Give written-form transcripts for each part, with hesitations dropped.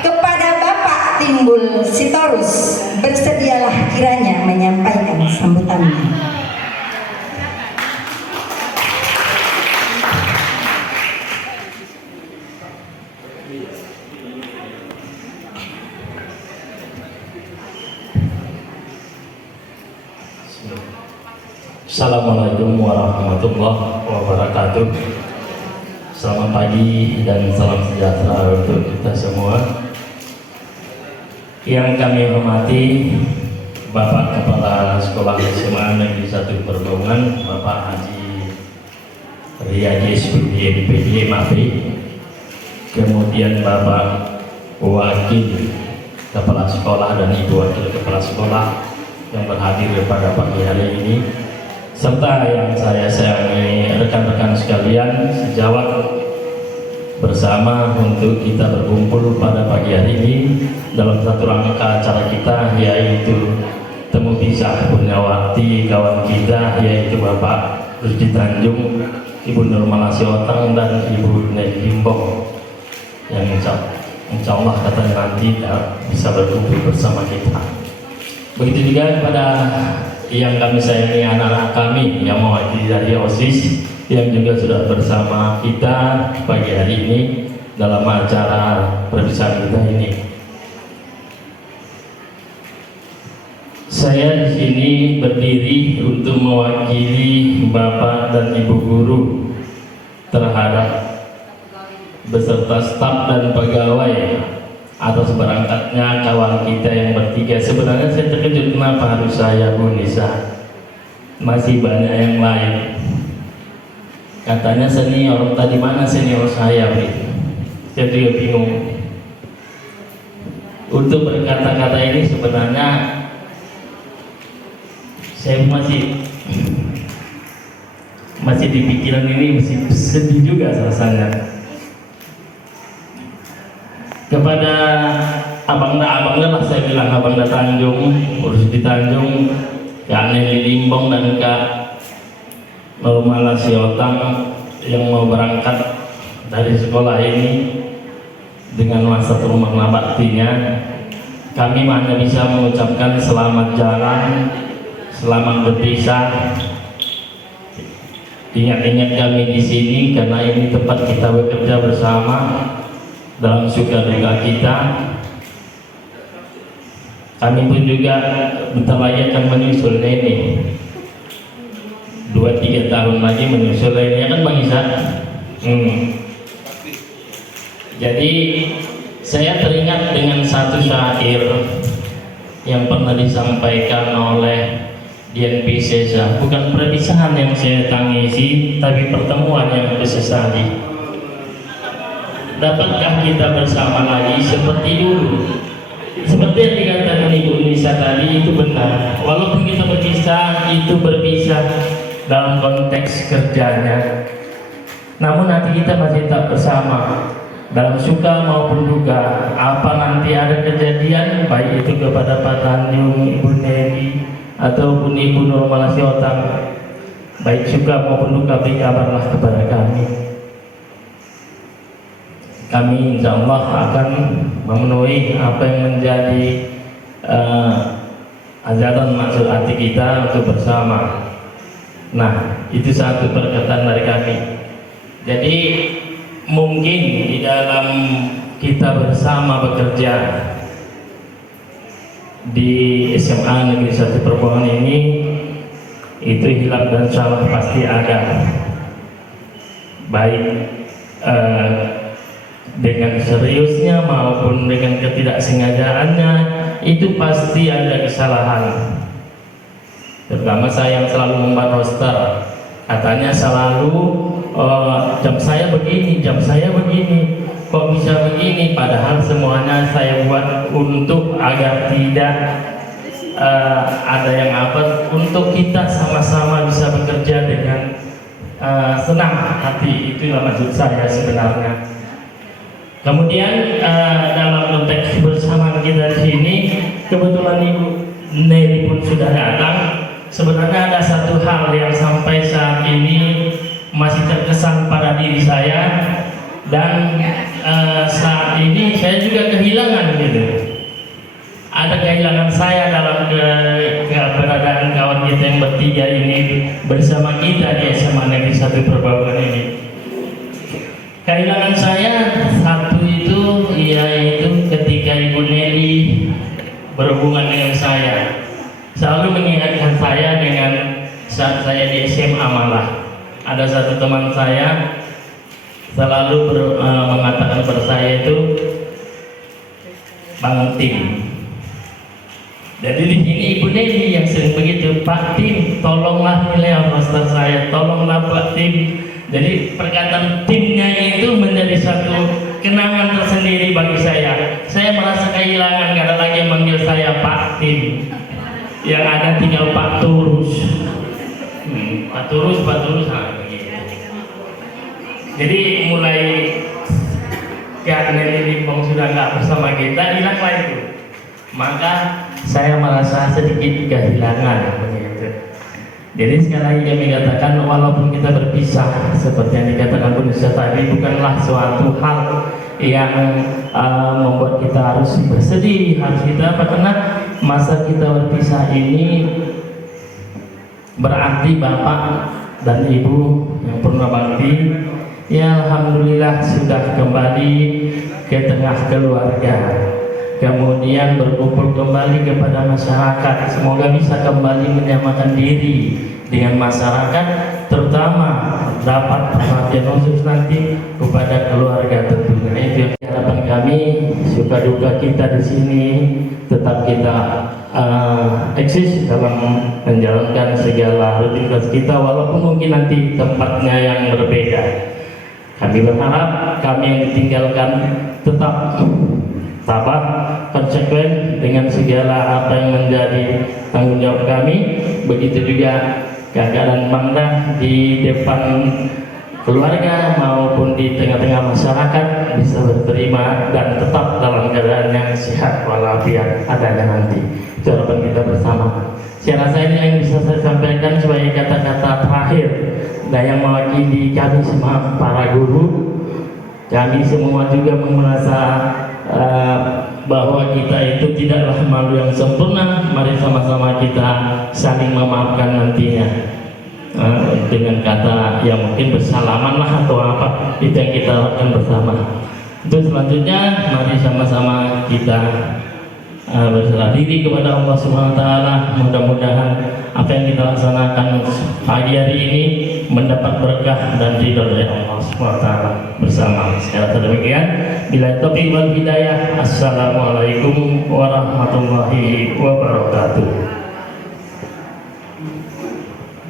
Kepada Bapak Timbul Sitorus, bersedialah kiranya menyampaikan sambutannya. Assalamualaikum warahmatullahi wabarakatuh. Selamat pagi dan salam sejahtera untuk kita semua. Yang kami hormati Bapak Kepala Sekolah SMA Negeri 1 Perbongan, Bapak Haji Riyadis Budi MPD Mabri, kemudian Bapak Wakil Kepala Sekolah dan Ibu Wakil Kepala Sekolah yang berhadir pada pagi hari ini, serta yang saya sayangi rekan-rekan sekalian sejawat bersama untuk kita berkumpul pada pagi hari ini dalam satu rangka acara kita, yaitu temu pisah punyawati kawan kita, yaitu Bapak Rusdi Tanjung, Ibu Nurmalasi Otang, dan Ibu Nelly Limbong, yang insya Allah katanya nanti bisa berkumpul bersama kita. Begitu juga kepada yang kami sayangi anak-anak kami yang mewakili dari OSIS yang juga sudah bersama kita pagi hari ini dalam acara perpisahan kita ini. Saya di sini berdiri untuk mewakili Bapak dan Ibu guru terhadap beserta staf dan pegawai atas berangkatnya kawan kita yang bertiga. Sebenarnya saya terkejut kenapa harus saya, Bu Nisa, masih banyak yang lain. Katanya senior, tadi mana senior saya, Bu? Saya juga bingung. Untuk berkata-kata ini sebenarnya saya masih di pikiran ini, masih sedih juga rasanya. Kepada abangda lah saya bilang, abangda Tanjung, Rusdi Tanjung, Kak Nelly Limbong dan Kak Nurmalasi Otang yang mau berangkat dari sekolah ini dengan masa rumah baktinya, kami hanya bisa mengucapkan selamat jalan, selamat berpisah. Ingat-ingat kami di sini karena ini tempat kita bekerja bersama dalam suka duka kita. Kami pun juga bentar lagi akan menyusul ini, 2-3 tahun lagi menyusul ini, kan Bang Isa? Jadi saya teringat dengan satu syair yang pernah disampaikan oleh Dian Piscesa. Bukan perpisahan yang saya tangisi, tapi pertemuan yang disesali. Dapatkah kita bersama lagi seperti dulu? Seperti yang dikatakan Ibu Nisa tadi, itu benar. Walaupun kita berpisah, itu berpisah dalam konteks kerjanya, namun hati kita masih tetap bersama dalam suka maupun duka. Apa nanti ada kejadian, baik itu kepada Pak Tanjung, Ibu Nelly, ataupun Ibu Nurmalasi Otang, baik suka maupun duka, beri kabarlah kepada kami. Kami insya Allah akan memenuhi apa yang menjadi ajaran maksud hati kita untuk bersama. Nah, itu satu perkataan dari kami. Jadi mungkin di dalam kita bersama bekerja di SMA Negeri 1 Perbongan ini, itu hilaf dan salah pasti ada, baik dengan seriusnya maupun dengan ketidaksengajaannya, itu pasti ada kesalahan. Terutama saya yang selalu membuat roster, katanya selalu jam saya begini, kok bisa begini, padahal semuanya saya buat untuk agar tidak ada yang untuk kita sama-sama bisa bekerja dengan senang hati. Itulah maksud saya sebenarnya. Kemudian dalam konteks bersama kita di sini, kebetulan Ibu Nelly pun sudah datang. Sebenarnya ada satu hal yang sampai saat ini masih terkesan pada diri saya, dan saat ini saya juga kehilangan gitu. Ada kehilangan saya dalam keberadaan kawan kita yang bertiga ini bersama kita di SMA Negeri 1 Perbaukan ini. Kehilangan saya satu itu yaitu ketika Ibu Nelly berhubungan dengan saya, selalu mengingatkan saya dengan saat saya di SMA malah ada satu teman saya selalu mengatakan kepada saya itu bangun tim. Jadi di sini Ibu Nelly yang sering begitu, Pak Tim, tolonglah nilai master saya, tolonglah Pak Tim. Jadi perkataan timnya itu menjadi satu kenangan tersendiri bagi saya. Saya merasa kehilangan, gak ada lagi yang manggil saya Pak Tim. Yang ada tinggal Pak Turus. Pak Turus, begitu. Jadi mulai karena Limbong sudah nggak bersama kita, hilanglah itu. Maka saya merasa sedikit kehilangan begitu. Jadi sekali lagi kami katakan, walaupun kita berpisah seperti yang dikatakan Bu Nusa tadi, bukanlah suatu hal yang membuat kita harus bersedih, harus kita apa, karena masa kita berpisah ini berarti Bapak dan Ibu yang pernah bakti ya alhamdulillah sudah kembali ke tengah keluarga, kemudian berkumpul kembali kepada masyarakat. Semoga bisa kembali menyamakan diri dengan masyarakat, terutama dapat perhatian khusus nanti kepada keluarga tentunya. Itu harapan kami, suka duka kita di sini tetap kita eksis dalam menjalankan segala rutinitas kita, walaupun mungkin nanti tempatnya yang berbeda. Kami berharap kami yang ditinggalkan tetap tabah, konsekuen dengan segala apa yang menjadi tanggung jawab kami. Begitu juga kakak dan bangda di depan keluarga maupun di tengah-tengah masyarakat bisa berterima dan tetap dalam keadaan yang sehat walafiat adanya nanti. Itu harapan kita bersama. Saya rasa ini yang bisa saya sampaikan sebagai kata-kata terakhir dan yang mewakili kami semua para guru. Kami semua juga merasa bahwa kita itu tidaklah malu yang sempurna. Mari sama-sama kita saling memaafkan nantinya dengan kata yang mungkin bersalaman lah atau apa, itu yang kita lakukan bersama. Untuk selanjutnya mari sama-sama kita berserah diri kepada Allah Subhanahu wa taala. Mudah-mudahan apa yang kita laksanakan pagi hari ini mendapat berkah dan ridho dari Allah Subhanahu wa taala bersama. Secara demikian, bila taufiq wal hidayah. Assalamualaikum warahmatullahi wabarakatuh.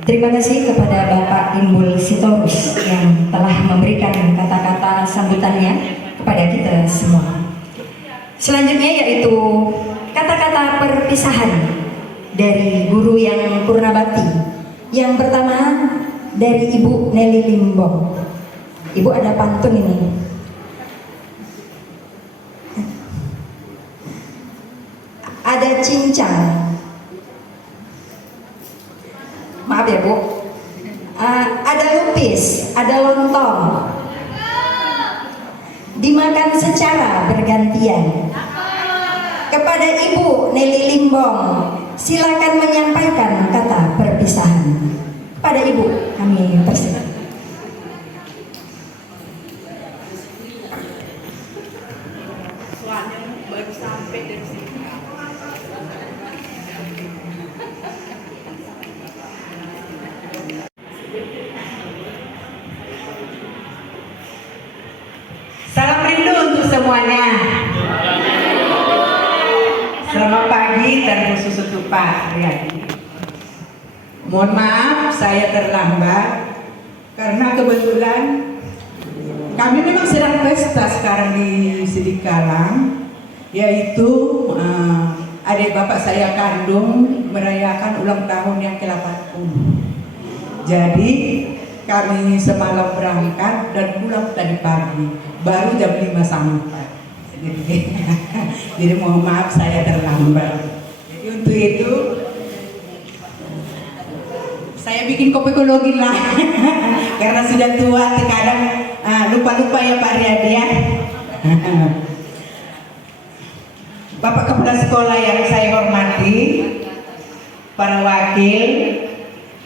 Terima kasih kepada Bapak Timbul Sitorus yang telah memberikan kata-kata sambutannya kepada kita semua. Selanjutnya yaitu kata-kata perpisahan dari guru yang purna bakti. Yang pertama dari Ibu Nelly Limbong. Ibu ada pantun ini. Ada cincang. Maaf ya Bu. Ada lupis, ada lontong. Dimakan secara bergantian. Kepada Ibu Nelly Limbong, silakan menyampaikan kata perpisahan. Pada Ibu kami persilakan. Baru sampai dari sini. Salam rindu untuk semuanya. Selamat pagi dan khusus untuk Pak Riyadi. Mohon maaf saya terlambat karena kebetulan kami memang sedang pesta sekarang di Sidikalang, yaitu adik bapak saya kandung merayakan ulang tahun yang ke-80. Jadi kami semalam berangkat dan pulang tadi pagi, baru jam 5 sampai. Jadi mohon maaf saya terlambat. Jadi untuk itu saya bikin kopi-kologi lah karena sudah tua terkadang lupa-lupa ya Pak Riyadi ya. Bapak Kepala Sekolah yang saya hormati, para wakil,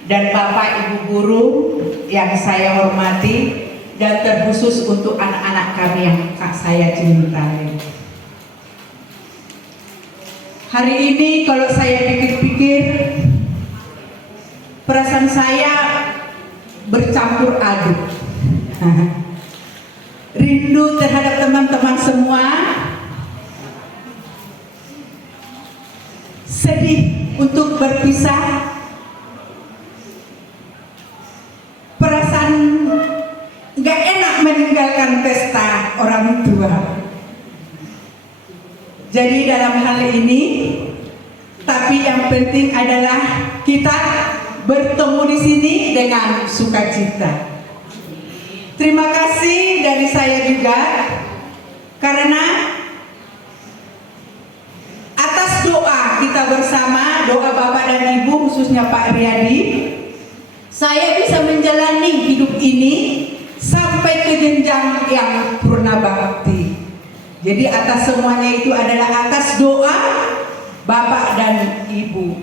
dan Bapak Ibu Guru yang saya hormati, dan terkhusus untuk anak-anak kami yang saya cintai. Hari ini kalau saya pikir-pikir, perasaan saya bercampur aduk. Rindu terhadap teman-teman semua, sedih untuk berpisah, perasaan gak enak meninggalkan pesta orang tua. Jadi dalam hal ini, tapi yang penting adalah kita bertemu di sini dengan sukacita. Terima kasih dari saya juga, karena atas doa kita bersama, doa Bapak dan Ibu khususnya Pak Riyadi, saya bisa menjalani hidup ini sampai ke jenjang yang purna bakti. Jadi atas semuanya itu adalah atas doa Bapak dan Ibu.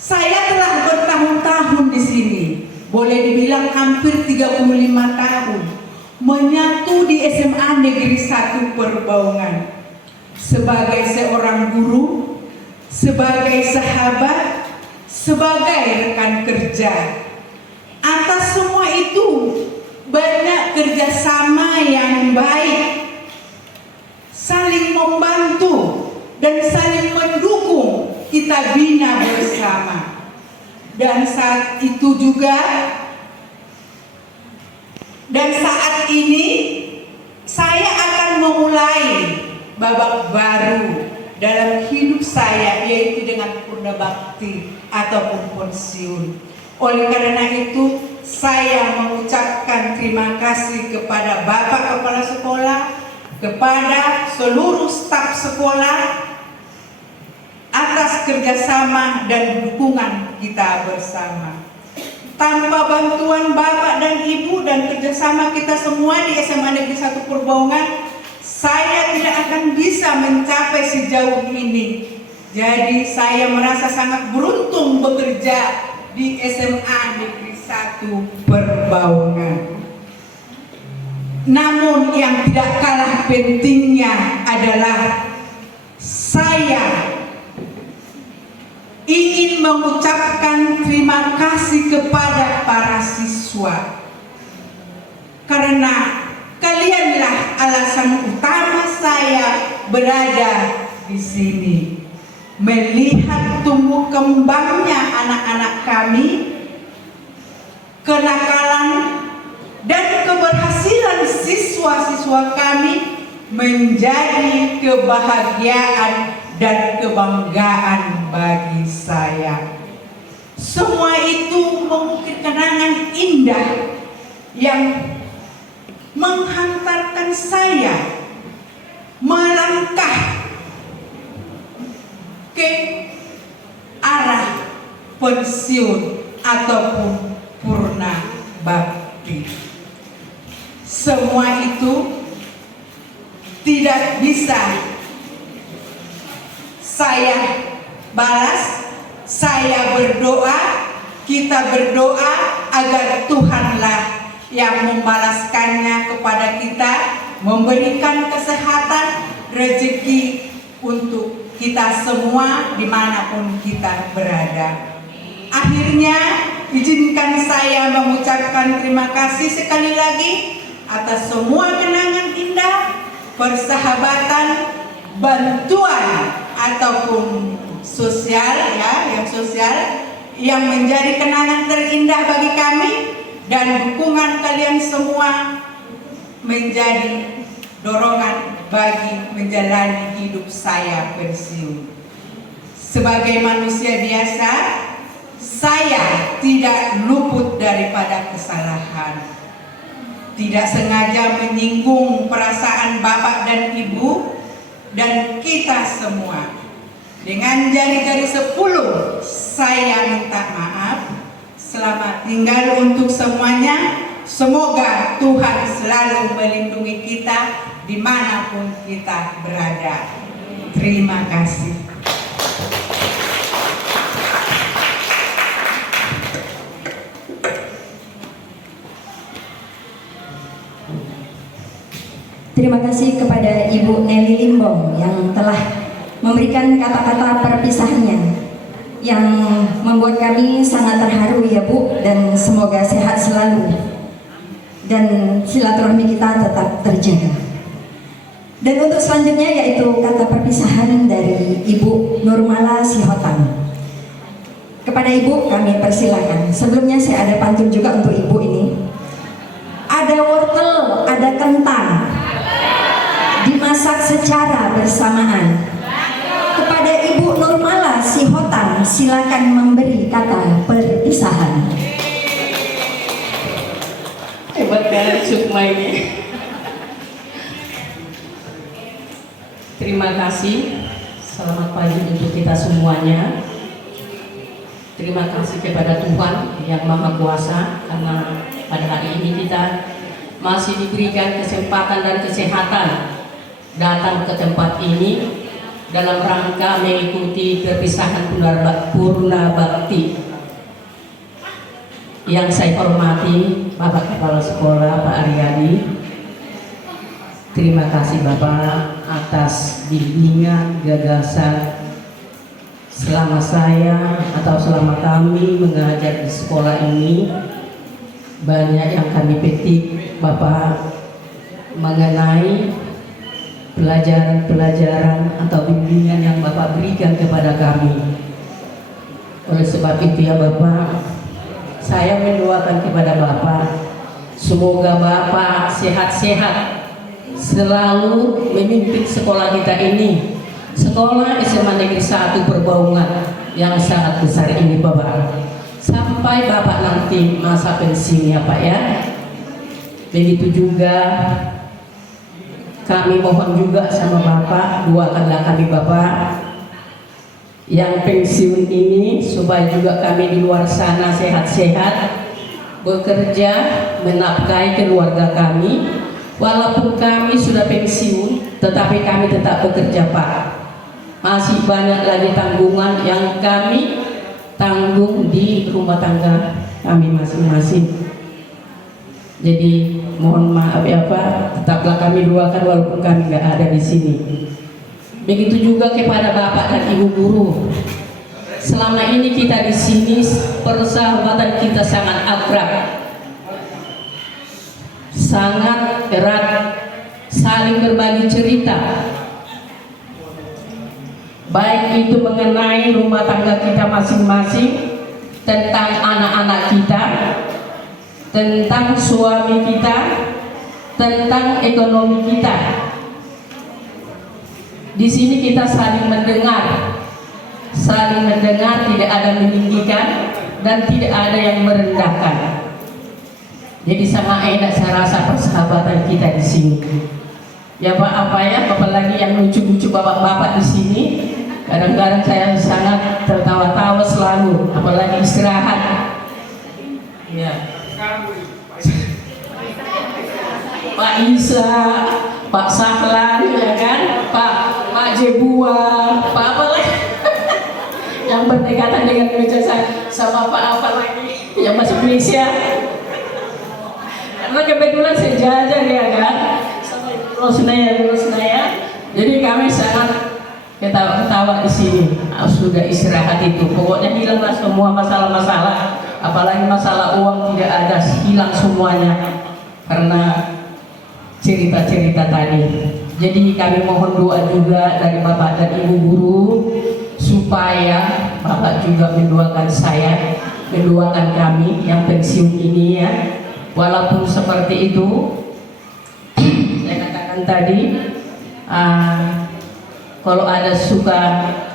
Saya telah bertahun-tahun di sini, boleh dibilang hampir 35 tahun, menyatu di SMA Negeri 1 Perbaungan. Sebagai seorang guru, sebagai sahabat, sebagai rekan kerja. Atas semua itu banyak kerjasama yang baik, saling membantu dan saling mendukung kita bina bersama. Dan saat itu juga, dan saat ini saya akan memulai babak baru dalam hidup saya, yaitu dengan purna bakti ataupun pensiun. Oleh karena itu, saya mengucapkan terima kasih kepada Bapak Kepala Sekolah, kepada seluruh staf sekolah atas kerjasama dan dukungan kita bersama. Tanpa bantuan Bapak dan Ibu dan kerjasama kita semua di SMA Negeri 1 Perbaungan, saya tidak akan bisa mencapai sejauh ini. Jadi saya merasa sangat beruntung bekerja di SMA Negeri 1 Perbaungan. Namun yang tidak kalah pentingnya adalah saya ingin mengucapkan terima kasih kepada para siswa, karena kalianlah alasan utama saya berada di sini. Melihat tumbuh kembangnya anak-anak kami, kenakalan dan keberhasilan siswa-siswa kami menjadi kebahagiaan dan kebanggaan bagi saya. Semua itu mengukir kenangan indah yang menghantarkan saya melangkah ke arah pensiun ataupun purna bakti. Semua itu tidak bisa saya balas. Saya berdoa, kita berdoa agar Tuhanlah yang membalaskannya kepada kita, memberikan kesehatan, rezeki untuk kita semua dimanapun kita berada. Akhirnya izinkan saya mengucapkan terima kasih sekali lagi atas semua kenangan indah, persahabatan, bantuan ataupun sosial, ya, yang sosial yang menjadi kenangan terindah bagi kami, dan dukungan kalian semua menjadi dorongan bagi menjalani hidup saya pensiun. Sebagai manusia biasa, saya tidak luput daripada kesalahan. Tidak sengaja menyinggung perasaan Bapak dan Ibu dan kita semua. Dengan jari-jari 10 saya minta maaf. Selamat tinggal untuk semuanya. semoga Tuhan selalu melindungi kita dimanapun kita berada. Terima kasih. Terima kasih kepada Ibu Nelly Limbong yang telah memberikan kata-kata perpisahannya yang membuat kami sangat terharu ya Bu, dan semoga sehat selalu dan silaturahmi kita tetap terjaga. Dan untuk selanjutnya yaitu kata perpisahan dari Ibu Nurmala Sihotan. Kepada Ibu kami persilakan. Sebelumnya saya ada pantun juga untuk Ibu ini. Ada wortel, ada kentang, dimasak secara bersamaan. Kepada Ibu Nurmala Sihotan silakan memberi kata perpisahan. Hebat kan Sukma ini. Terima kasih. Selamat pagi untuk kita semuanya. Terima kasih kepada Tuhan yang Maha Kuasa karena pada hari ini kita masih diberikan kesempatan dan kesehatan datang ke tempat ini dalam rangka mengikuti perpisahan Purna Bakti. Yang saya hormati Bapak Kepala Sekolah Pak Aryadi. Terima kasih Bapak atas bimbingan, gagasan selama saya atau selama kami mengajar di sekolah ini. Banyak yang kami petik Bapak mengenai pelajaran-pelajaran atau bimbingan yang Bapak berikan kepada kami. Oleh sebab itu ya Bapak, saya mendoakan kepada Bapak, semoga Bapak sehat-sehat, selalu memimpin sekolah kita ini, Sekolah SMA Negeri 1 Perbaungan yang sangat besar ini Bapak, sampai Bapak nanti masa pensiun ya Pak ya. Begitu juga kami mohon juga sama Bapak, doakanlah kami Bapak yang pensiun ini supaya juga kami di luar sana sehat-sehat, bekerja, menafkahi keluarga kami. Walaupun kami sudah pensiun, tetapi kami tetap bekerja Pak. Masih banyak lagi tanggungan yang kami tanggung di rumah tangga kami masing-masing. Jadi mohon maaf ya Pak, tetaplah kami doakan walaupun kami nggak ada di sini. Begitu juga kepada Bapak dan Ibu guru. Selama ini kita di sini persahabatan kita sangat akrab, sangat erat, saling berbagi cerita. Baik itu mengenai rumah tangga kita masing-masing, tentang anak-anak kita, tentang suami kita, tentang ekonomi kita. Di sini kita saling mendengar, tidak ada meninggikan dan tidak ada yang merendahkan. Jadi sangat enak saya rasa persahabatan kita di sini. Ya Pak, apa ya, apalagi yang lucu-lucu bapak-bapak di sini. Kadang-kadang saya sangat tertawa-tawa selalu, apalagi istirahat. Ya. Pak Isa, Pak Sahlan, ya kan, Pak Jebua, Pak apa lagi? Yang berdekatan dengan meja saya, sama Pak apa lagi? Yang masih Indonesia. Karena kebetulan saya jajar ya kan, sama Ibu Rosnaya. Jadi kami sangat ketawa-ketawa di sini. Sudah istirahat itu, pokoknya hilanglah semua masalah-masalah, apalagi masalah uang tidak ada, hilang semuanya karena cerita-cerita tadi. Jadi kami mohon doa juga dari Bapak dan Ibu guru supaya Bapak juga mendoakan saya, mendoakan kami yang pensiun ini ya. Walaupun seperti itu, saya katakan tadi, kalau ada suka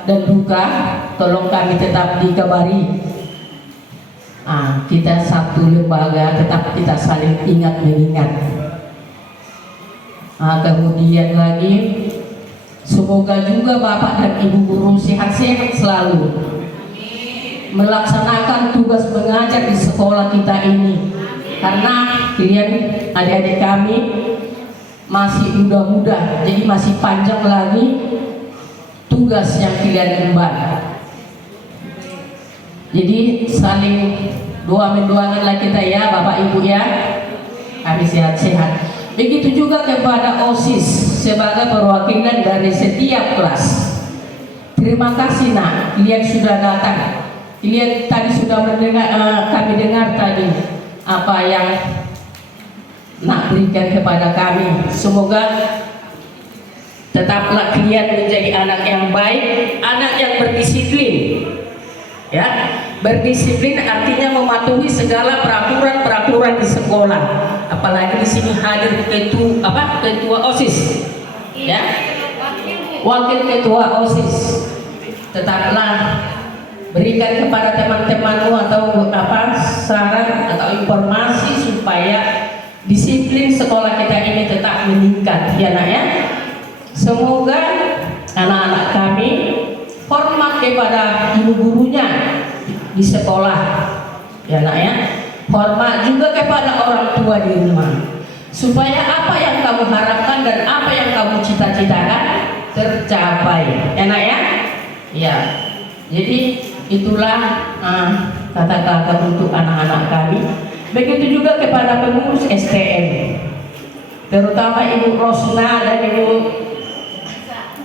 dan duka, tolong kami tetap dikabari. Kita satu lembaga, tetap kita saling ingat mengingat. Kemudian lagi, semoga juga Bapak dan Ibu guru sehat-sehat selalu, melaksanakan tugas mengajar di sekolah kita ini. karena kalian adik-adik kami masih muda-muda, jadi masih panjang lagi tugas yang kalian emban. Jadi saling doa-mendoakanlah kita ya Bapak Ibu ya, kami sehat-sehat. Begitu juga kepada OSIS sebagai perwakilan dari setiap kelas. Terima kasih nak, kalian sudah datang. Kalian tadi sudah mendengar, kami dengar tadi apa yang nak berikan kepada kami. Semoga tetaplah kalian menjadi anak yang baik, anak yang berdisiplin. Ya, berdisiplin artinya mematuhi segala peraturan-peraturan di sekolah. Apalagi di sini hadir ketua OSIS, ya, wakil ketua OSIS. Tetaplah berikan kepada teman-temanmu atau saran atau informasi supaya disiplin sekolah kita ini tetap meningkat, ya nak ya. Semoga anak-anak kami hormat kepada ibu gurunya di sekolah, ya nak ya. Hormat juga kepada orang tua di rumah, supaya apa yang kamu harapkan dan apa yang kamu cita-citakan tercapai, ya nak ya. Ya, jadi itulah kata-kata untuk anak-anak kami. Begitu juga kepada pengurus STM, terutama Ibu Rosna dan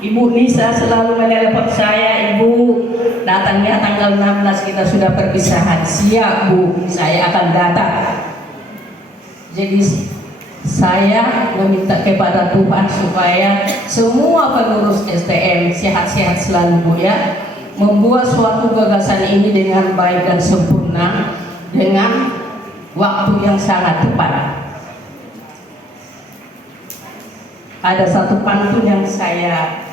Ibu Nisa selalu menelepon saya, Ibu datangnya tanggal 16 kita sudah perpisahan. Siap Bu, saya akan datang. Jadi saya meminta kepada Tuhan supaya semua pengurus STM sehat-sehat selalu Bu ya, membuat suatu gagasan ini dengan baik dan sempurna dengan waktu yang sangat tepat. Ada satu pantun yang saya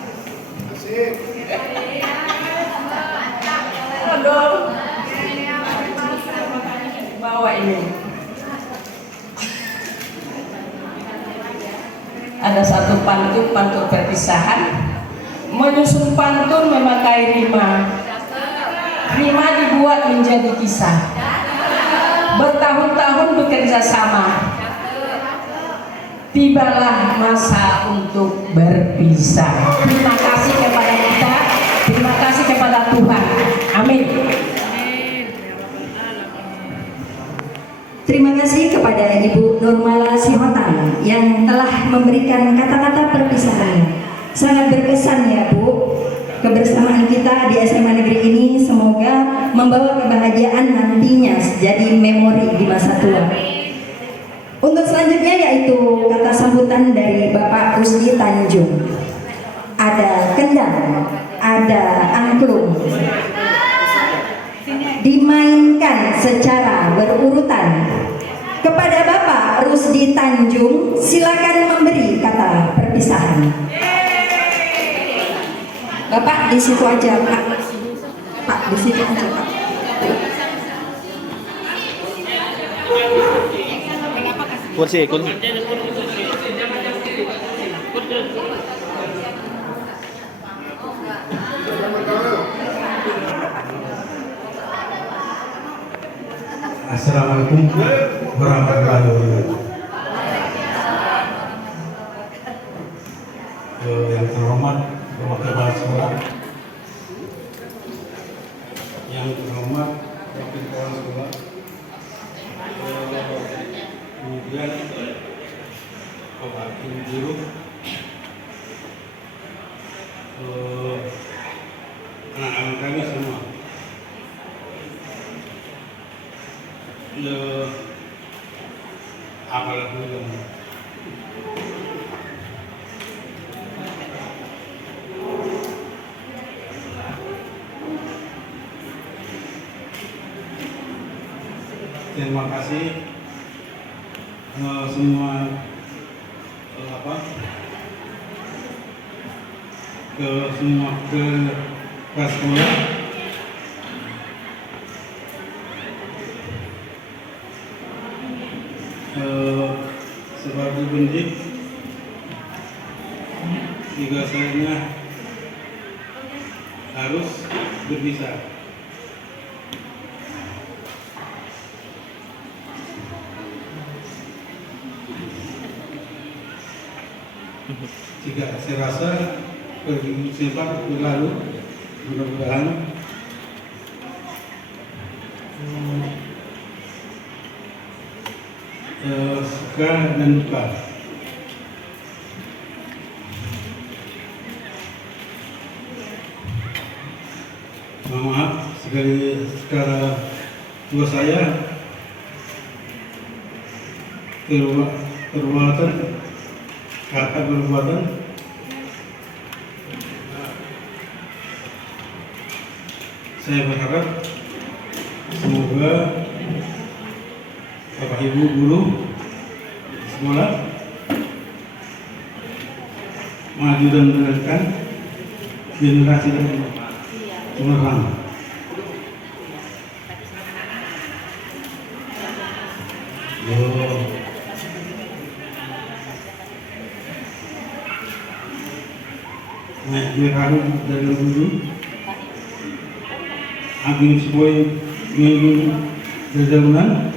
bawa ini. Ada satu pantun perpisahan. Menyusun pantun memakai rima. Rima dibuat menjadi kisah. Bertahun-tahun bekerja sama. Tibalah masa untuk berpisah. Terima kasih kepada kita. Terima kasih kepada Tuhan. Amin. Terima kasih kepada Ibu Nurmala Sihotan yang telah memberikan kata-kata perpisahan. Sangat berkesan ya Bu. Kebersamaan kita di SMA negeri ini semoga membawa kebahagiaan nantinya jadi memori di masa tua. Untuk selanjutnya yaitu kata sambutan dari Bapak Rusdi Tanjung. Ada kendang, ada angklung. Dimainkan secara berurutan. Kepada Bapak Rusdi Tanjung, silakan memberi kata perpisahan. Bapak di situ aja, Pak. Pak di situ aja, Pak. Kursi. Assalamualaikum warahmatullahi wabarakatuh. Yang terhormat Bapak Kepala Sekolah, yang terhormat Wakil Kepala Sekolah, kemudian Bapak Ibu Guru, anak-anak kami semua. Apalagi terima kasih semua ke kelas sekolah. Sebagai pendidik juga saya harus berpisah. Tidak saya rasa sempat berlalu, mudah-mudahan suka dan lupa. Maaf secara tua saya perbuatan kata perbuatan saya berharap semoga Bapak Ibu guru sekolah maju dan meneruskan generasi cemerlang. Dia harum dari dulu, ageng sebuah minggu dedaunan.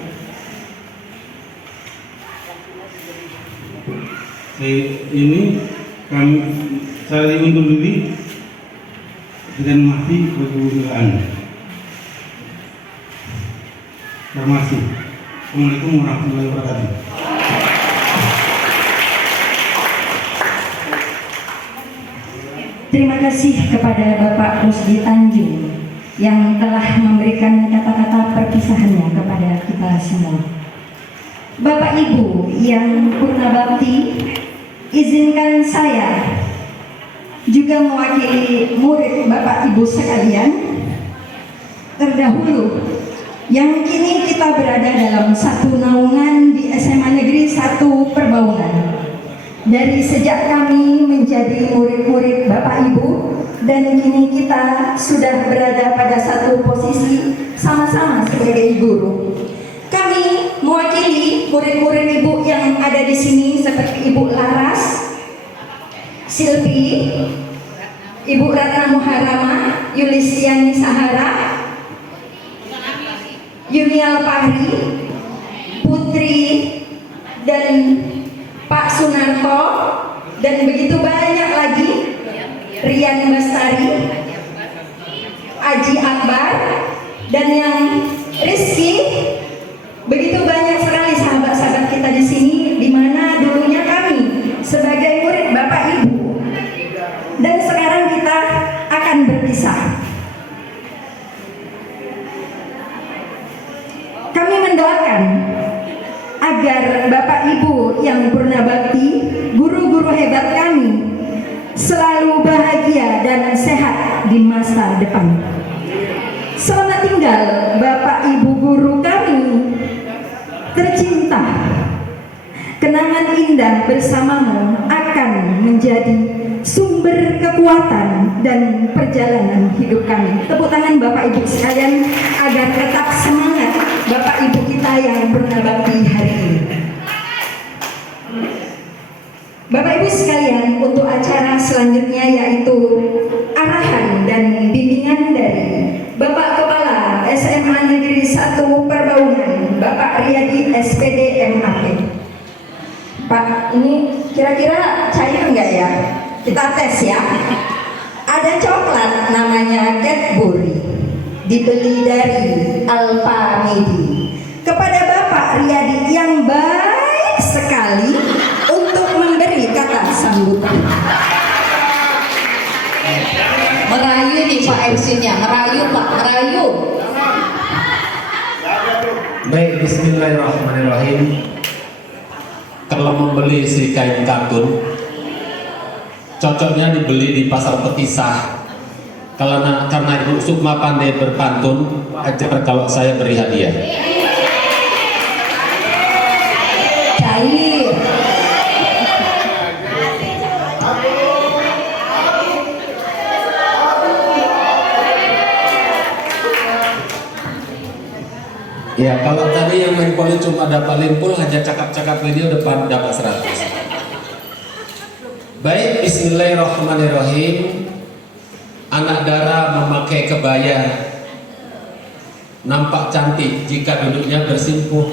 Saya undur diri dengan mati keguguran. Terima kasih. Assalamualaikum warahmatullahi wabarakatuh. Terima kasih kepada Bapak Rusdi Tanjung yang telah memberikan kata-kata perpisahannya kepada kita semua. Bapak Ibu yang purna bakti, izinkan saya juga mewakili murid Bapak Ibu sekalian terdahulu yang kini kita berada dalam satu naungan di SMA Negeri 1 Perbaungan. Dari sejak kami menjadi murid-murid Bapak Ibu dan kini kita sudah berada pada satu posisi sama-sama sebagai guru. Kami mewakili murid-murid Ibu yang ada di sini seperti Ibu Laras, Silvi, Ibu Ratna Muharama, Yulisiani Sahara, Yunial Pahri, Putri, dan Pak Sunarto, dan begitu banyak lagi, Rian Bestari, Aji Akbar, dan yang Rizky. Begitu banyak sekali sahabat-sahabat kita di sini, di mana dulunya kami sebagai murid Bapak Ibu, dan sekarang kita akan berpisah. Kami mendoakan agar Bapak Ibu yang purna bakti, guru-guru hebat kami selalu bahagia dan sehat di masa depan. Selamat tinggal Bapak Ibu guru kami tercinta. Kenangan indah bersamamu akan menjadi sumber kekuatan dan perjalanan hidup kami. Tepuk tangan Bapak Ibu sekalian agar tetap semangat Bapak Ibu kita yang purna bakti hari ini. Bapak Ibu sekalian, untuk acara selanjutnya yaitu arahan dan bimbingan dari Bapak Kepala SMA Negeri 1 Perbaungan, Bapak Riyadi SPD MAP. Pak, ini kira-kira cair enggak ya? Kita tes ya. Ada coklat namanya Cadbury, dibeli dari Alfa Midi. Kepada Bapak Riyadi yang baik sekali untuk memberi kata sambutan. Merayu nih Pak MC-nya, merayu Pak, merayu. Baik, bismillahirrahmanirrahim. Kalau membeli si kain katun, cocoknya dibeli di pasar petisah. Karena Ibu Sukma pandai berpantun, ajar kalau saya beri hadiah. Cair. Ya, kalau tadi yang main poli cuma dapat limpul, hanya cakap-cakap video depan dapat 100. Baik, bismillahirrahmanirrahim. Anak dara memakai kebaya, nampak cantik jika duduknya bersimpuh.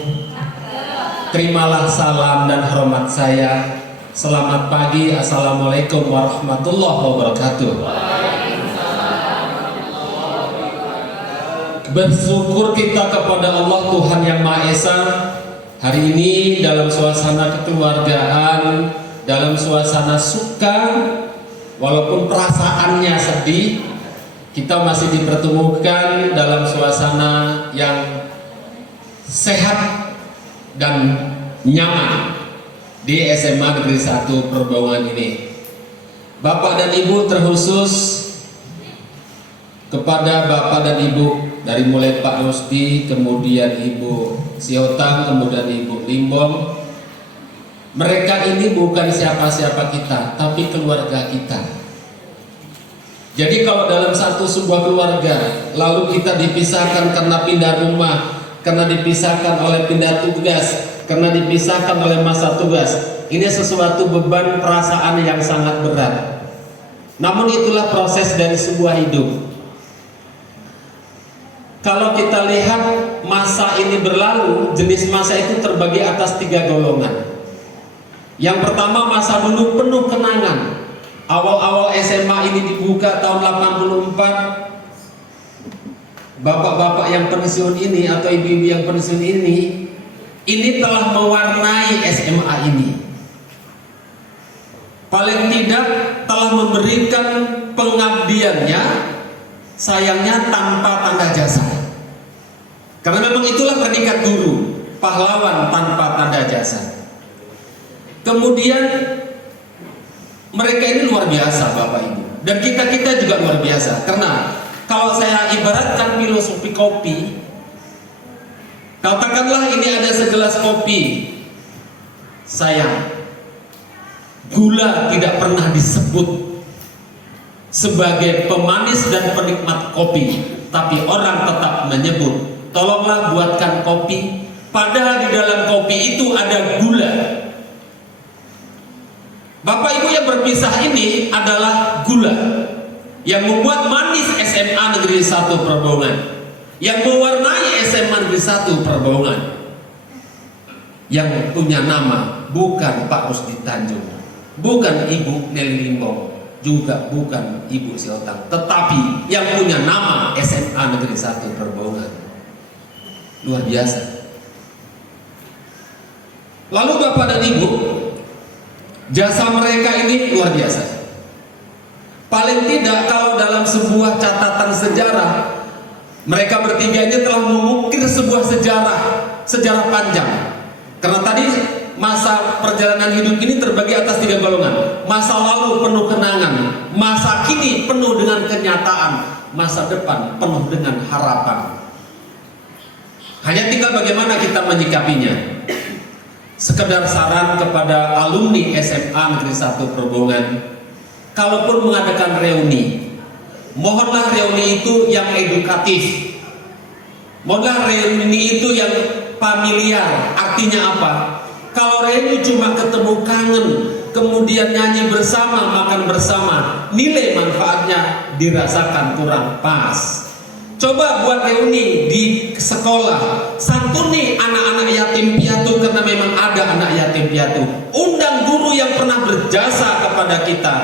Terimalah salam dan hormat saya Selamat pagi, Assalamualaikum warahmatullahi wabarakatuh. Bersyukur kita kepada Allah Tuhan Yang Maha Esa. Hari ini dalam suasana kekeluargaan, dalam suasana suka, walaupun perasaannya sedih, kita masih dipertemukan dalam suasana yang sehat dan nyaman di SMA Negeri 1 Perbaungan ini. Bapak dan Ibu, terkhusus kepada Bapak dan Ibu, dari mulai Pak Rusdi, kemudian Ibu Siotang, kemudian Ibu Limbong, mereka ini bukan siapa-siapa kita, tapi keluarga kita. Jadi kalau dalam sebuah keluarga, lalu kita dipisahkan karena pindah rumah, karena dipisahkan oleh pindah tugas, karena dipisahkan oleh masa tugas, ini sesuatu beban perasaan yang sangat berat. Namun itulah proses dari sebuah hidup. Kalau kita lihat masa ini berlalu, jenis masa itu terbagi atas 3 golongan. Yang pertama, masa dulu penuh kenangan. Awal-awal SMA ini dibuka tahun 84. Bapak-bapak yang pensiun ini atau ibu-ibu yang pensiun ini telah mewarnai SMA ini. Paling tidak telah memberikan pengabdiannya, sayangnya tanpa tanda jasa. Karena memang itulah predikat guru, pahlawan tanpa tanda jasa. Kemudian mereka ini luar biasa Bapak Ibu, dan kita juga luar biasa. Karena kalau saya ibaratkan filosofi kopi, katakanlah ini ada segelas kopi. Sayang, gula tidak pernah disebut sebagai pemanis dan penikmat kopi, tapi orang tetap menyebut, tolonglah buatkan kopi, padahal di dalam kopi itu ada gula. Bapak Ibu, yang berpisah ini adalah gula yang membuat manis SMA Negeri 1 Perbaungan, yang mewarnai SMA Negeri 1 Perbaungan, yang punya nama bukan Pak Rusdi Tanjung, bukan Ibu Nelly Limbong, juga bukan Ibu Siotang, tetapi yang punya nama SMA Negeri 1 Perbaungan. Luar biasa. Lalu Bapak dan Ibu, jasa mereka ini luar biasa. Paling tidak kalau dalam sebuah catatan sejarah, mereka bertiga ini telah mengukir sebuah sejarah panjang. Karena tadi masa perjalanan hidup ini terbagi atas 3 golongan. Masa lalu penuh kenangan, masa kini penuh dengan kenyataan, masa depan penuh dengan harapan. Hanya tinggal bagaimana kita menyikapinya. Sekedar saran kepada alumni SMA Negeri 1 Perbaungan, kalaupun mengadakan reuni, mohonlah reuni itu yang edukatif, mohonlah reuni itu yang familiar. Artinya apa? Kalau reuni cuma ketemu kangen, kemudian nyanyi bersama, makan bersama, nilai manfaatnya dirasakan kurang pas. Coba buat reuni di sekolah, santuni anak-anak yatim piatu, karena memang ada anak yatim piatu. Undang guru yang pernah berjasa kepada kita.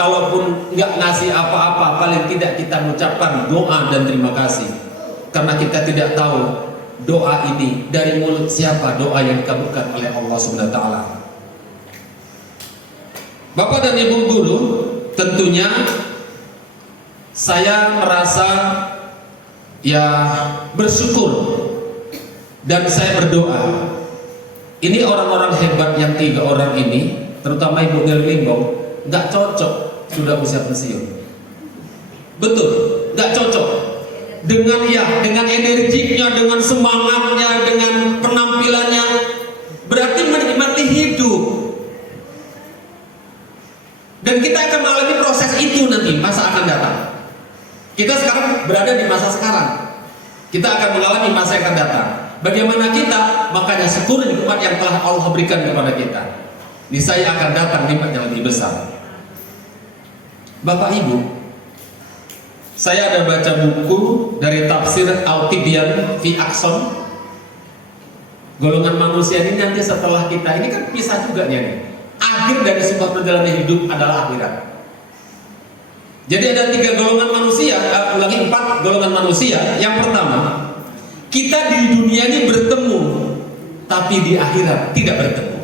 Kalaupun nggak ngasih apa-apa, paling tidak kita mengucapkan doa dan terima kasih. Karena kita tidak tahu doa ini dari mulut siapa, doa yang dikabulkan oleh Allah Subhanahu wa taala. Bapak dan Ibu guru, tentunya saya merasa bersyukur dan saya berdoa. Ini orang-orang hebat yang 3 orang ini, terutama Ibu Nelly Limbong, nggak cocok sudah usia pensiun. Betul, nggak cocok. Dengan energinya, dengan semangatnya, dengan penampilannya, berarti menikmati hidup. Dan kita akan mengalami proses itu nanti, masa akan datang. Kita sekarang berada di masa sekarang. Kita akan mengalami masa yang akan datang. Bagaimana kita? Makanya syukur nikmat yang telah Allah berikan kepada kita. Niscaya akan datang nikmat yang lebih besar. Bapak Ibu, saya ada baca buku dari tafsir Al-Tibyan fi Aqson. Golongan manusia ini nanti setelah kita, ini kan pisah juga nih. Akhir dari sebuah perjalanan hidup adalah akhirat. Jadi ada 3 golongan manusia, 4 golongan manusia. Yang pertama, kita di dunia ini bertemu, tapi di akhirat tidak bertemu.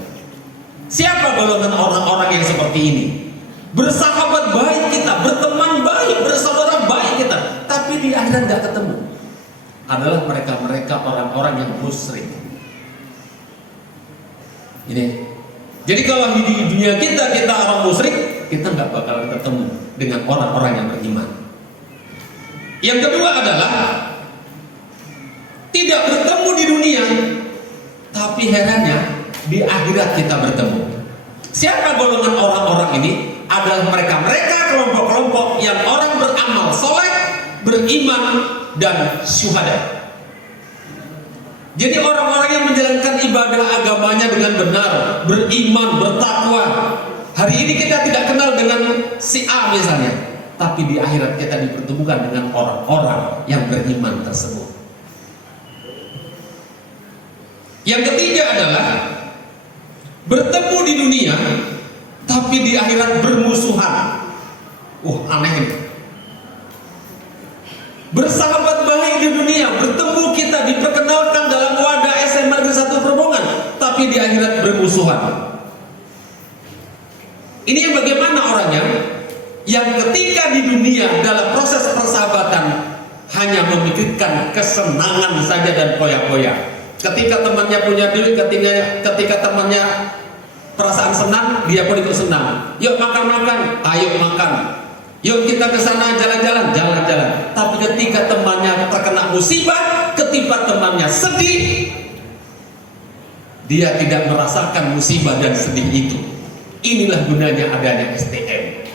Siapa golongan orang-orang yang seperti ini? Bersahabat baik kita, berteman baik, bersaudara baik kita, tapi di akhirat tidak ketemu. Adalah mereka-mereka orang-orang yang musyrik. Ini. Jadi kalau di dunia kita orang musyrik, kita nggak bakal ketemu dengan orang-orang yang beriman. Yang kedua adalah tidak bertemu di dunia, tapi herannya di akhirat kita bertemu. Siapa golongan orang-orang ini? Adalah mereka-mereka kelompok-kelompok yang orang beramal soleh, beriman, dan syuhada. Jadi orang-orang yang menjalankan ibadah agamanya dengan benar, beriman, bertakwa. Hari ini kita tidak kenal dengan si A misalnya, tapi di akhirat kita dipertemukan dengan orang-orang yang beriman tersebut. Yang ketiga adalah bertemu di dunia, tapi di akhirat bermusuhan. Aneh ini. Bersahabat baik di dunia, bertemu kita, diperkenalkan dalam wadah SMA di satu rombongan, tapi di akhirat bermusuhan. Ini yang bagaimana orangnya? Yang ketika di dunia dalam proses persahabatan hanya memikirkan kesenangan saja dan poya-poya. Ketika temannya punya duit, ketika temannya perasaan senang, dia pun ikut senang. Yuk makan-makan, ayo makan. Yuk kita ke sana jalan-jalan, jalan-jalan. Tapi ketika temannya terkena musibah, ketika temannya sedih, dia tidak merasakan musibah dan sedih itu. Inilah gunanya adanya STM.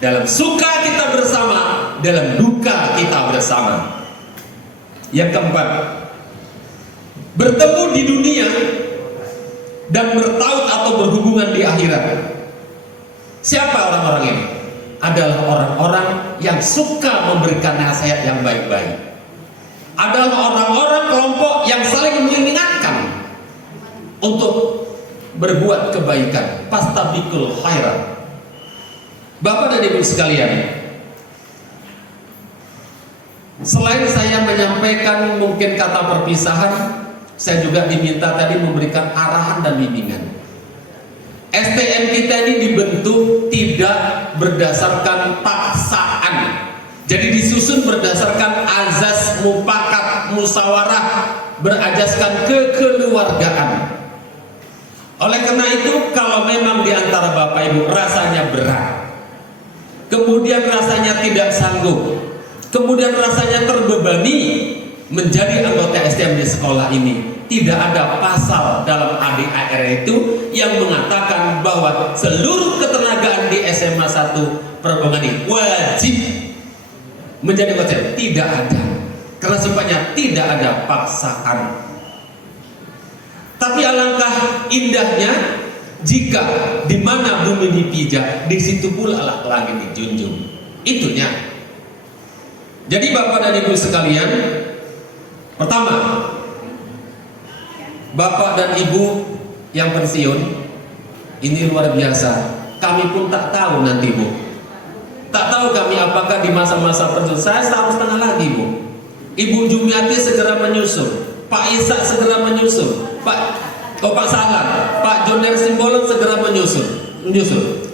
Dalam suka kita bersama, dalam duka kita bersama. Yang keempat, bertemu di dunia dan bertaut atau berhubungan di akhirat. Siapa orang-orang ini? Adalah orang-orang yang suka memberikan nasihat yang baik-baik. Adalah orang-orang kelompok yang saling mengingatkan untuk berbuat kebaikan. Fastabiqul khairat. Bapak dan Ibu sekalian, selain saya menyampaikan mungkin kata perpisahan, saya juga diminta tadi memberikan arahan dan bimbingan. STM kita ini dibentuk tidak berdasarkan paksaan. Jadi disusun berdasarkan azas mufakat musyawarah, berajaskan kekeluargaan. Oleh karena itu, kalau memang diantara Bapak Ibu rasanya berat, kemudian rasanya tidak sanggup, kemudian rasanya terbebani menjadi anggota STM di sekolah ini, tidak ada pasal dalam ADAR itu yang mengatakan bahwa seluruh ketenagaan di SMA 1 Perbongan ini wajib menjadi anggota. Tidak ada, karena sifatnya tidak ada paksaan. Tapi alangkah indahnya jika di mana bumi dipijak, di situ pula langit dijunjung. Itunya. Jadi Bapak dan Ibu sekalian, pertama, Bapak dan Ibu yang pensiun, ini luar biasa. Kami pun tak tahu nanti Bu. Tak tahu kami apakah di masa-masa pensiun. Saya setahun setengah lagi Bu. Ibu Jumiati segera menyusul, Pak Ishak segera menyusul, Pak Salan, Pak Joner Simbolon segera menyusul.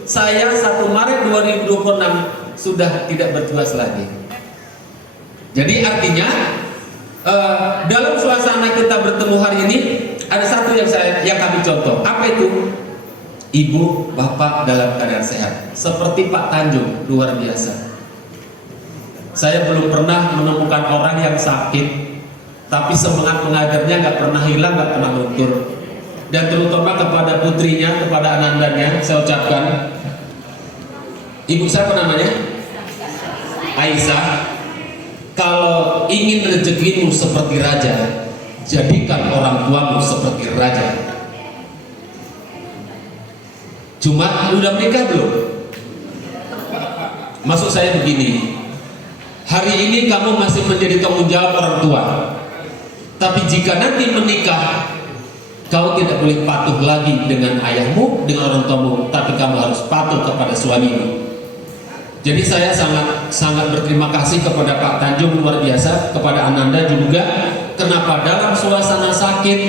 Saya 1 Maret 2026 sudah tidak bertugas lagi. Jadi artinya dalam suasana kita bertemu hari ini ada satu yang kami contoh. Apa itu? Ibu, bapak dalam keadaan sehat. Seperti Pak Tanjung, luar biasa. Saya belum pernah menemukan orang yang sakit, tapi semangat mengajarnya nggak pernah hilang, nggak pernah luntur. Dan terutama kepada putrinya, kepada anandanya, saya ucapkan, ibu siapa namanya? Aisyah. Kalau ingin rezekimu seperti raja, jadikan orang tuamu seperti raja. Cuma udah menikah belum? Maksud saya begini, hari ini kamu masih menjadi tanggung jawab orang tua. Tapi jika nanti menikah, Kau tidak boleh patuh lagi dengan ayahmu, dengan orang tuamu, tapi kamu harus patuh kepada suamimu. Jadi saya sangat berterima kasih kepada Pak Tanjung, luar biasa, kepada Ananda juga. Kenapa dalam suasana sakit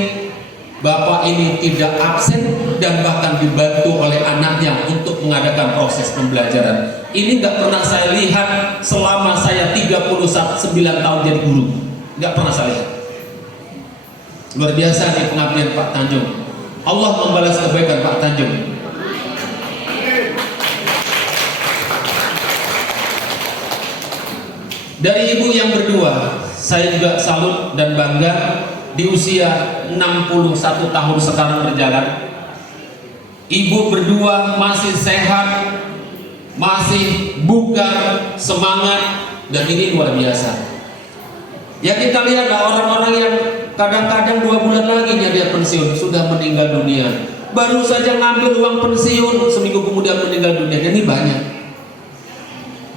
Bapak ini tidak absen dan bahkan dibantu oleh anaknya untuk mengadakan proses pembelajaran. Ini nggak pernah saya lihat selama saya 39 tahun jadi guru. Nggak pernah saya lihat. Luar biasa nih pengabdian Pak Tanjung. Allah membalas kebaikan Pak Tanjung. Dari ibu yang berdua, saya juga salut dan bangga. Di usia 61 tahun sekarang berjalan, ibu berdua masih sehat, masih bugar, semangat, dan ini luar biasa. Ya, kita lihat orang-orang yang kadang-kadang 2 bulan lagi dia pensiun, sudah meninggal dunia. Baru saja ngambil uang pensiun, seminggu kemudian meninggal dunia. Ini banyak.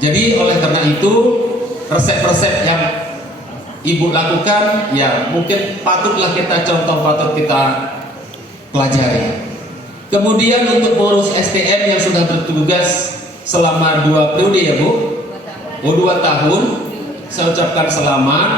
Jadi oleh karena itu, resep-resep yang ibu lakukan, ya mungkin patutlah kita contoh, patut kita pelajari. Kemudian untuk pengurus STM yang sudah bertugas selama 2 periode ya Bu, 2 tahun, saya ucapkan selamat.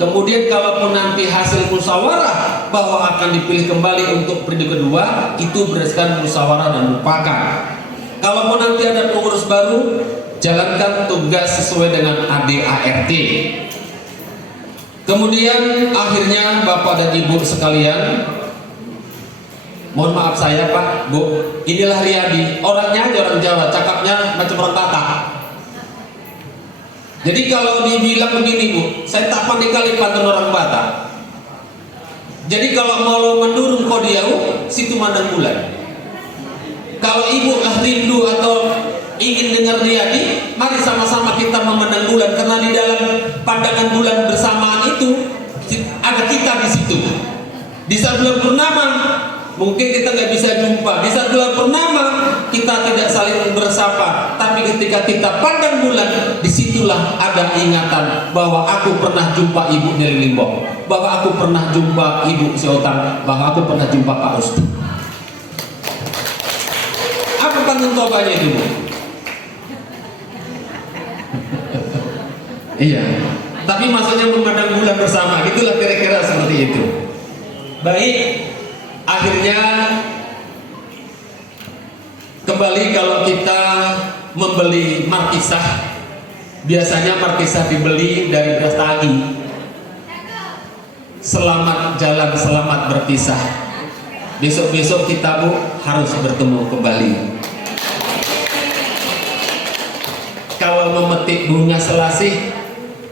Kemudian kalaupun nanti hasil musyawarah bahwa akan dipilih kembali untuk periode kedua, itu berdasarkan musyawarah dan mufakat. Kalaupun nanti ada pengurus baru, jalankan tugas sesuai dengan ADART. Kemudian akhirnya Bapak dan Ibu sekalian, mohon maaf saya Pak, Bu, inilah Riyadi, orangnya aja orang Jawa, cakapnya macam orang Batak. Jadi kalau dibilang begini Bu, saya tak pandai kali pantun orang Batak. Jadi kalau mau menurun kodiau, situ mandang bulan. Kalau Ibu lah rindu atau ingin dengar Riyadi, mari sama-sama kita memandang bulan, karena di dalam pandangan bulan bersamaan itu ada kita di situ. Di saat bulan purnama mungkin kita nggak bisa jumpa, di saat bulan purnama kita tidak saling bersapa, tapi ketika kita pandang bulan, disitulah ada ingatan bahwa aku pernah jumpa Ibu Neli Limbok, bahwa aku pernah jumpa Ibu Seotang, bahwa aku pernah jumpa Pak Ustu. Apa pantun tobanya itu Bu? Iya, tapi maksudnya memandang bulan bersama, itulah kira-kira seperti itu. Baik, akhirnya kembali kalau kita membeli markisah, biasanya markisah dibeli dari Brastagi. Selamat jalan, selamat berpisah. Besok-besok kita Bu harus bertemu kembali. Kalau memetik bunga selasih,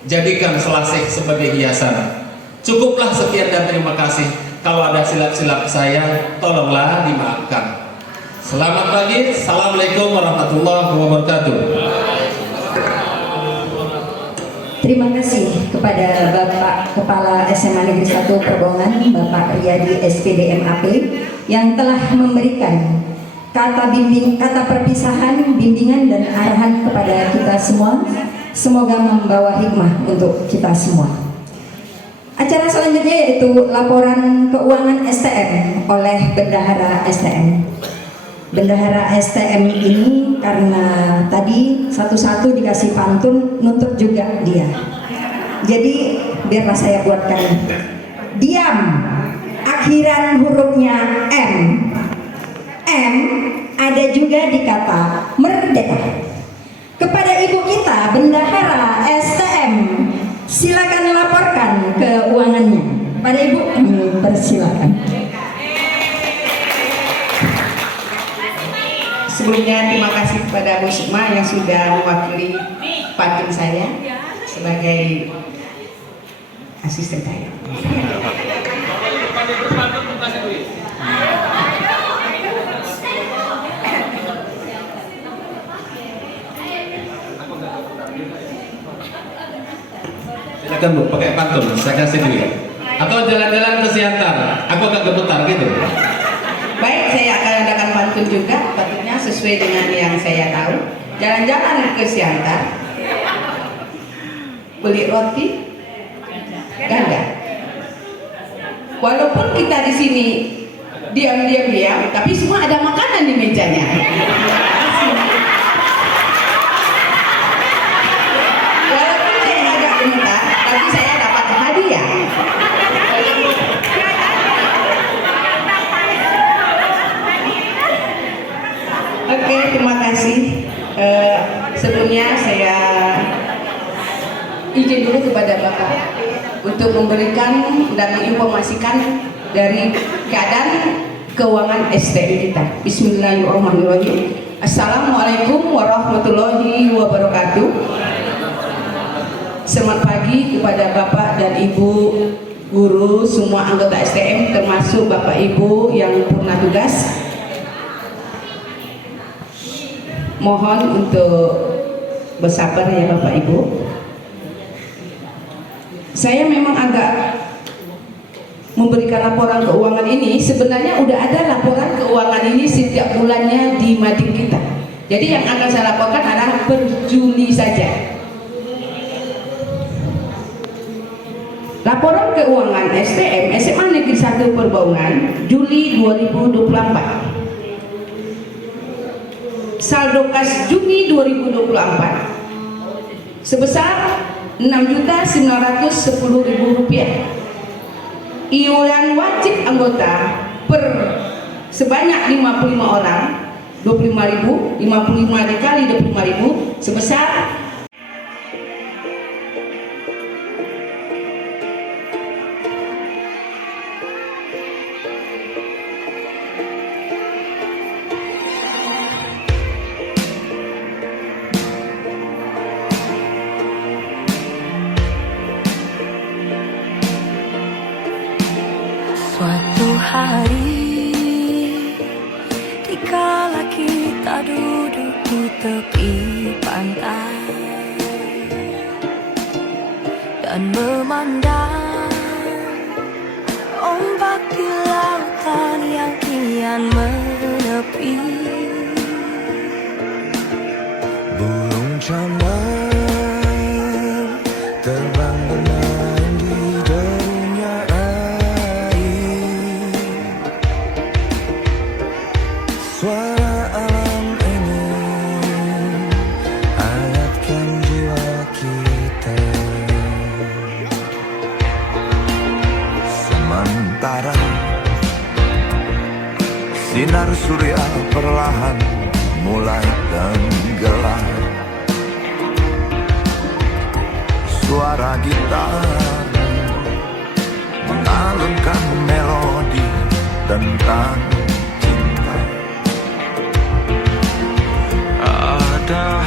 jadikan selasih sebagai hiasan. Cukuplah sekian dan terima kasih. Kalau ada silap-silap saya, tolonglah dimaafkan. Selamat pagi, assalamualaikum warahmatullahi wabarakatuh. Terima kasih kepada Bapak Kepala SMA Negeri 1 Perbongan, Bapak Riyadi SPD MAP, yang telah memberikan kata perpisahan, bimbingan dan arahan kepada kita semua. Semoga membawa hikmah untuk kita semua. Acara selanjutnya yaitu laporan keuangan STM oleh Bendahara STM. Bendahara STM ini karena tadi satu-satu dikasih pantun, nuntut juga dia. Jadi biarlah saya buatkan. Diam, akhiran hurufnya M. M ada juga di kata merdeka. Kepada ibu kita Bendahara STM, silakan laporkan keuangannya. Pada ibu, persilakan. Sebelumnya terima kasih kepada Bu Sukma yang sudah mewakili pantun saya sebagai asisten saya. Silakan Bu, pakai pantun, saya kasih dulu. Atau jalan-jalan ke Siantar, aku agak gemetar gitu. Baik, saya akan adakan pantun juga, pantunnya sesuai dengan yang saya tahu. Jalan-jalan ke Siantar, beli roti ganda. Walaupun kita di sini diam, tapi semua ada makanan di mejanya. Walaupun saya agak bentar, tapi saya dapat hadiah. Oke, terima kasih. Sebelumnya saya izin dulu kepada Bapak untuk memberikan dan menginformasikan dari keadaan keuangan STM kita. Bismillahirrahmanirrahim. Assalamualaikum warahmatullahi wabarakatuh. Selamat pagi kepada Bapak dan Ibu guru, semua anggota STM, termasuk Bapak Ibu yang purna tugas. Mohon untuk bersabar ya Bapak Ibu. Saya memang agak memberikan laporan keuangan ini. Sebenarnya udah ada laporan keuangan ini setiap bulannya di Mading kita. Jadi yang akan saya laporkan adalah per Juli saja. Laporan keuangan STM SMA Negeri 1 Perbaungan Juli 2024. Saldo kas Juni 2024 sebesar Rp6.910.000. Iuran wajib anggota per sebanyak 55 orang, 25.000, 55 dikali 25.000 sebesar Suatu hari dikala kita duduk di tepi pantai dan memandang ombak di lautan yang kian menepi, burung camar terbang bermain di derungnya air. Suara alam ini hangatkan jiwa kita. Sementara sinar surya perlahan mulai tenggelam, suara gitar mengalunkan melodi tentang cinta. Ada